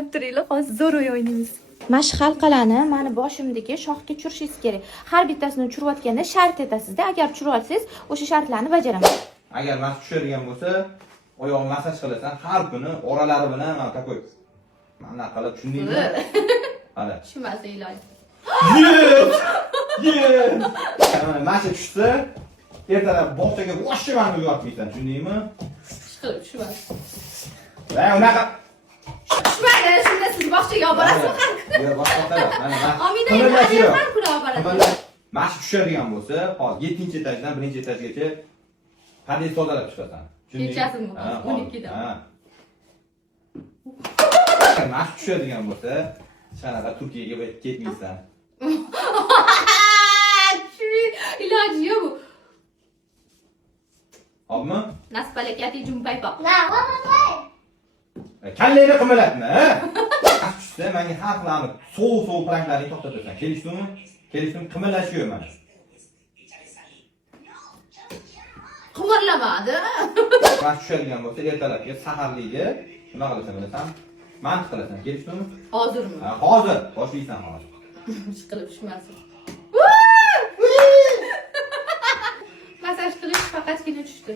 qarab turinglar, hozir zo'r o'ynaymiz. Mashq halqalarni mana boshimdagi shoxga tushirishingiz kerak. Har bittasini tushirayotganda shart etasizda. Agar tushirib olsangiz, o'sha shartlarni bajaraman. Agar mashq tushirgan bo'lsa, oyoq massaj qilasan, har kuni oralari bilan mana takoy. Mana qilib tushundingmi? Hali. Tushunmasa iloji. Yes! Mana mashq tushsa, ertalab bog'chaga boshqa mani yotmaysan, tushundingmi? Tushunmas. Va unaqa Tushmaydi, shunda siz bog'chaga olib borasizmi har kuni? Yo'q, boshqa yo'q. Mana Omida har kuni olib borasiz. Mashq tushadigan bo'lsa, hozir 7-etajdan 1-etajgacha qanday tozalab chiqasan? Kechasizmi? 12 dan. Ha. Mashq tushadigan bo'lsa, hech qanaqa Turkiyaga ketmaysan. Iloji yo'q bu. Hopmi? Nasbalakati jumpaypoq. Kallangni qimalatma, ha? Mashq tushsa, menga har xilami sovuq planklarni to'xtatasan. Kelishdingmi? Kelishdimi? Qimirlashiyor mana. Qimirlamadi. Mashq tushadigan bo'lsa, ertalabga saharlikka nima qilasan bilasan? Mant qilasan. Kelishdingmi? Hozirmi? Ha, hozir boshlaysan hozir. Chiqilib tushmasin. Masaj qilish faqatgina tushdi.